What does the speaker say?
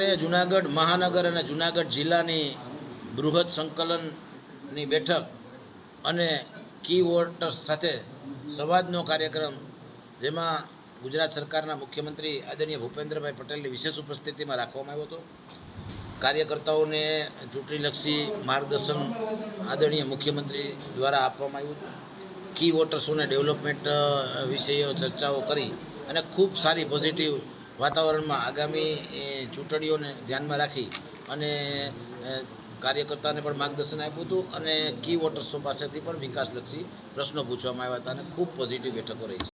ખાતે જૂનાગઢ મહાનગર અને જૂનાગઢ જિલ્લાની બૃહદ સંકલનની બેઠક અને કી વોટર્સ સાથે સંવાદનો કાર્યક્રમ, જેમાં ગુજરાત સરકારના મુખ્યમંત્રી આદરણીય ભૂપેન્દ્રભાઈ પટેલની વિશેષ ઉપસ્થિતિમાં રાખવામાં આવ્યો હતો. કાર્યકર્તાઓને ચૂંટણીલક્ષી માર્ગદર્શન આદરણીય મુખ્યમંત્રી દ્વારા આપવામાં આવ્યું હતું. કી વોટર્સોને ડેવલપમેન્ટ વિષયો ચર્ચાઓ કરી અને ખૂબ સારી પોઝિટિવ વાતાવરણમાં આગામી ચૂંટણીઓને ધ્યાનમાં રાખી અને કાર્યકર્તાને પણ માર્ગદર્શન આપ્યું હતું અને કી વોટર્સો પાસેથી પણ વિકાસલક્ષી પ્રશ્નો પૂછવામાં આવ્યા હતા અને ખૂબ પોઝિટિવ બેઠકો રહી છે.